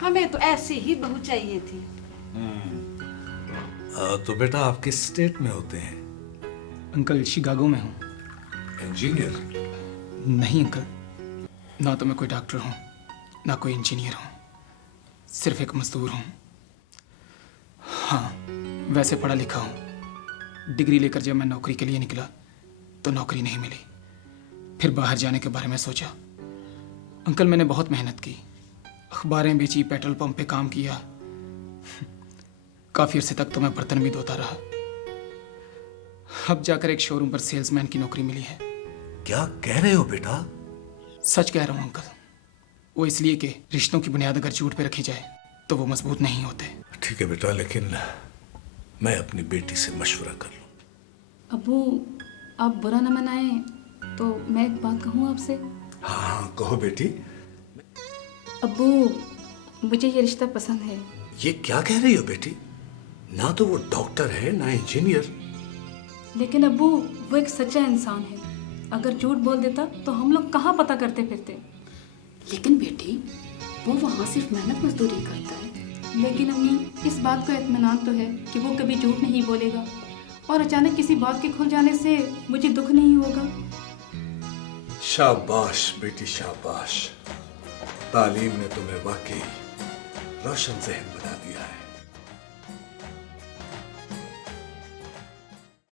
हमें तो ऐसी ही बहू चाहिए थी। तो बेटा आप किस स्टेट में होते हैं? अंकल शिकागो में हूँ। इंजीनियर? नहीं अंकल, ना तो मैं कोई डॉक्टर हूँ ना कोई इंजीनियर हूँ, सिर्फ एक मजदूर हूँ। हाँ, वैसे पढ़ा लिखा हूँ। डिग्री लेकर जब मैं नौकरी के लिए निकला तो नौकरी नहीं मिली। फिर बाहर जाने के बारे में सोचा। अंकल मैंने बहुत मेहनत की, अखबारें बेची, पेट्रोल पंप पे काम किया। काफ़ी अरसे तक तो मैं बर्तन भी धोता रहा। अब जाकर एक शोरूम पर सेल्समैन की नौकरी मिली है। क्या कह रहे हो बेटा? सच कह रहा हूँ अंकल। वो इसलिए कि रिश्तों की बुनियाद अगर झूठ पे रखी जाए तो वो मजबूत नहीं होते। ठीक है बेटा, लेकिन मैं अपनी बेटी से मशवरा कर लूं। अब्बू, आप बुरा न मनाएं तो मैं एक बात कहूँ आपसे। हाँ हाँ कहो बेटी। अब्बू, मुझे ये रिश्ता पसंद है। ये क्या कह रही हो बेटी? ना तो वो डॉक्टर है ना इंजीनियर। लेकिन अब्बू, वो एक सच्चा इंसान है। अगर झूठ बोल देता तो हम लोग कहाँ पता करते फिरते। लेकिन बेटी, वो वहाँ सिर्फ मेहनत मजदूरी करता है। लेकिन अम्मी, इस बात का इत्मीनान तो है कि वो कभी झूठ नहीं बोलेगा और अचानक किसी बात के खुल जाने से मुझे दुख नहीं होगा। शाबाश बेटी शाबाश। तालीम ने तुम्हें वाकई रोशन ज़हन बना